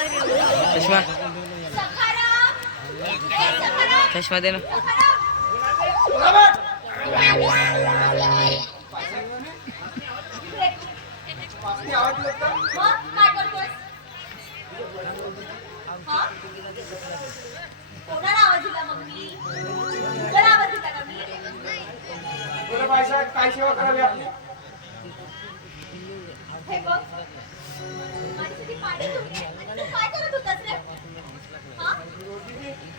चष्मा. सखाराम ए चष्मा दे ना. काय सेवा करावी आपली?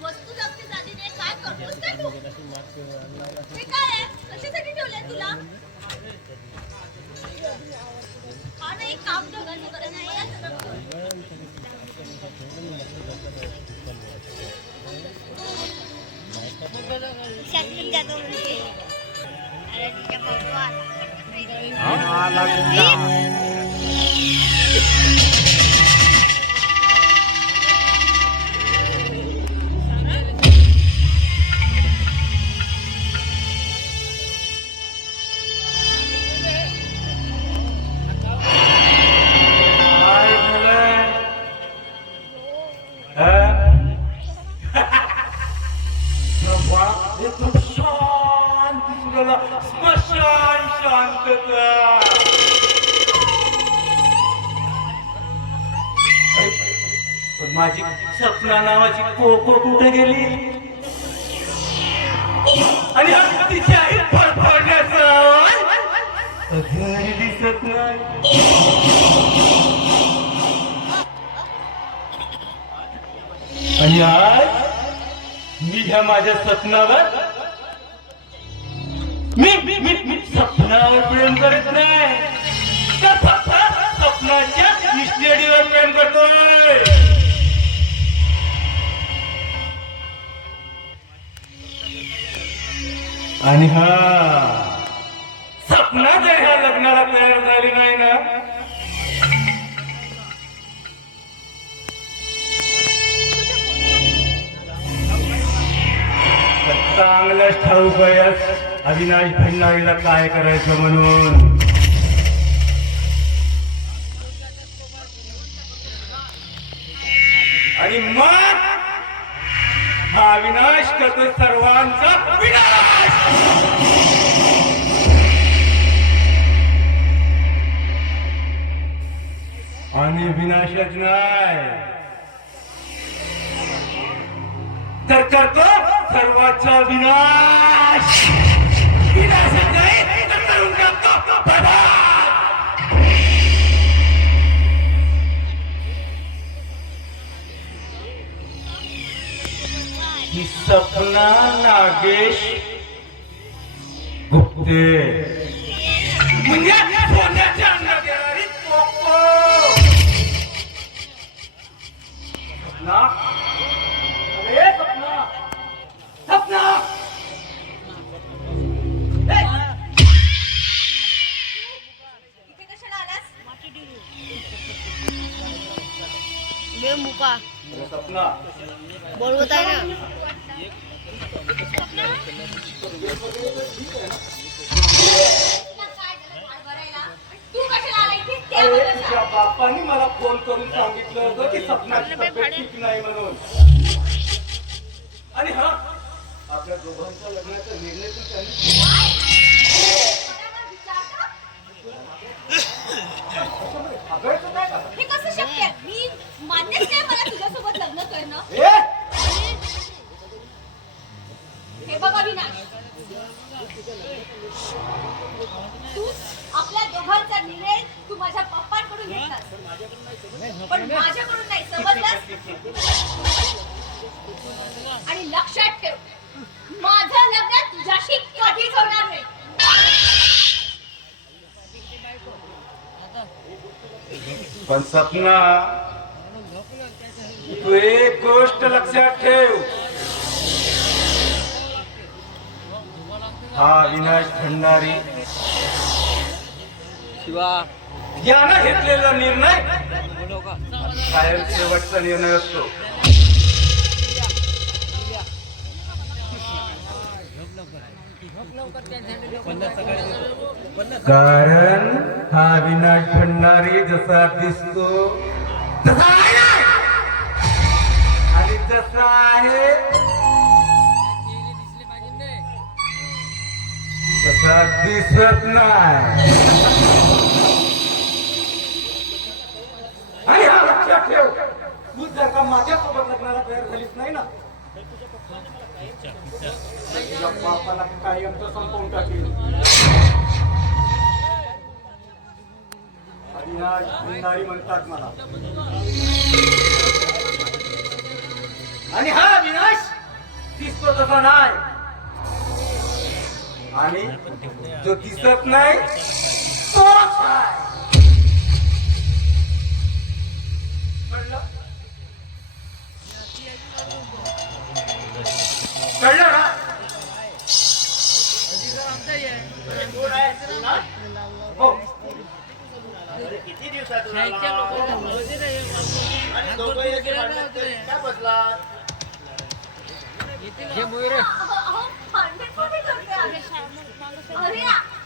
काय करतोस काय तू काय आहे? कशासाठी ठेवलंय तुला? हा ना, एक काम एकदम शांत दिसून राहिला. स्मशान शांतता पण माझी सपना नावाची कोको कुठे गेली आणि तिची आई फडफडण्याचा आवाज अजूनही दिसत नाही आणि आज मी ह्या माझ्या स्वप्नावर मी मी मी मी स्वप्नावर प्रेम करत नाही. तर फक्त स्वप्नाच्या इस्टेडीवर प्रेम करतोय. आणि हा सपना जर ह्या लग्नाला तयार झाली नाही ना चांगलंच ठाऊक अविनाश भंडारीला काय करायचं म्हणून? आणि मग हा अविनाश करतो सर्वांचा विनाश! आणि विनाशच नाही. तर करतो. सर्वाचा विनाश. नाही करून टाकतो ही सपना नागेश गुप्ते. म्हणजे सोन्याच्या सपना. अरे सपना. मुका सपना बोलवत आहे ना मला बापाने मला फोन करून सांगितलं होतं की सपनाची तब्येत ठीक नाही म्हणून आणि हा आपल्या दोघांच्या लग्नाचा निर्णय पण त्यांनी कोणाला विचारता? घाबरायचं नाही का? हे कसं शक्य आहे? मी मान्यच नाही मला तुझ्यासोबत लग्न करणं ए! हे बघ अविनाश तू आपल्या दोघांचा निर्णय तू माझ्या पप्पांकडून घेतलास पण माझ्याकडून नाही समजलंस आणि लक्षात ठेव माझं लग्न तुझ्याशी कधीच होणार नाही. पण सपना तू एक गोष्ट लक्षात ठेव. हा विनाश भंडारी. शिवा. यानं घेतलेला निर्णय. कायम शेवटचा निर्णय असतो. कारण हा विनाश भंडारी जसा दिसतो तसा आणि जसा आहे तसा दिसत नाही. आणि हा लक्षात ठेव तू जर का माझ्यासोबत लग्नाला तयार झालीच नाही ना. बापाला कायमचं संपवून टाकेल अविनाश भंडारी म्हणतात मला आणि हा अविनाश दिसतो तसा नाही. आणि जो दिसत नाही तोच काय बसला?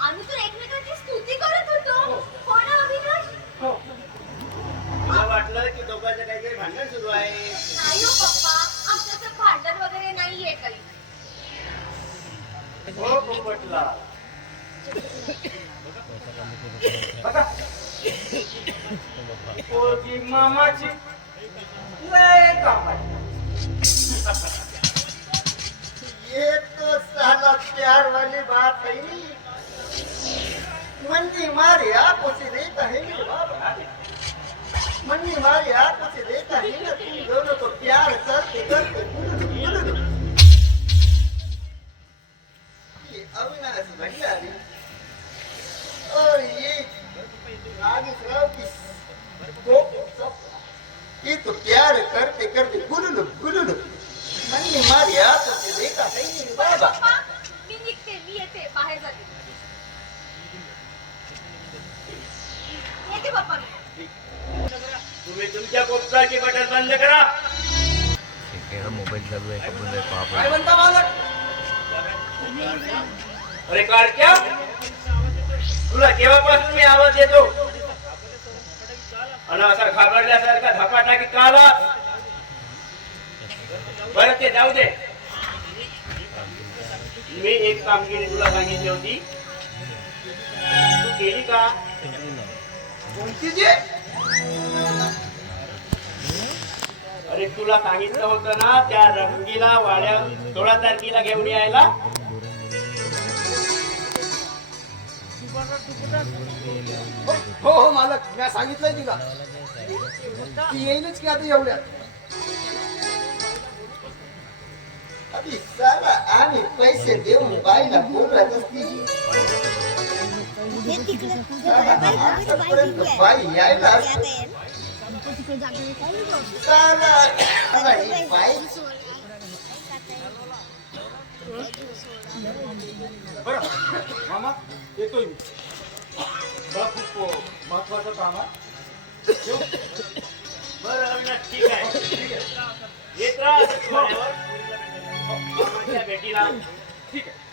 आम्ही तर एकमेकांची स्तुती करत होतो. हो. अविनाश? हो. मला वाटलं की दोघांचं काहीतरी भांडण सुरू आहे. नाही हो पप्पा. आमचं तर भांडण वगैरे नाहीये काही. हो पोपटला. पोरगी मामाची ये तो साला प्यार वाली बात है मंदी मारे आंखों से देखा है मेरे बाबा मंदी मारे आंखों से देखा है ना तुम दोनों को प्यार करते करते ये अविनाश भंडारी और ये नागेश्वरराव की ये तो प्यार करते करते. गुलुलु गुलुलु. मंदी मारे आंखों से देखा है मेरे बाबा मी निघते मी येते बाहेर जाते. येते पप्पा. तुम्ही तुमच्या कोपराची बटन बंद करा. मोबाईल चालू आहे का पहा काय म्हणता मालक? अरे कारक्या तुला केव्हापासून मी आवाज देतो? आणि असा घाबरल्यासारखा धपाटा की काला बरं ते जाऊ दे मी एक कामगिरी तुला सांगितली होती तू केली का कोणती जी अरे तुला सांगितलं होतं ना त्या रंगीला वाड्या सोळा तारखेला घेऊन यायला हो हो मालक मी सांगितलंय तिला. ती येईलच की आता एवढ्यात. अभी साला आम्ही पैसे देऊन बाईला बोलत असती. बाई? यायला बरं मामा येतोय मी. खूप महत्वाचं काम आहे बरं अविनाश ठीक आहे येत राहा। भेटीला ठीक आहे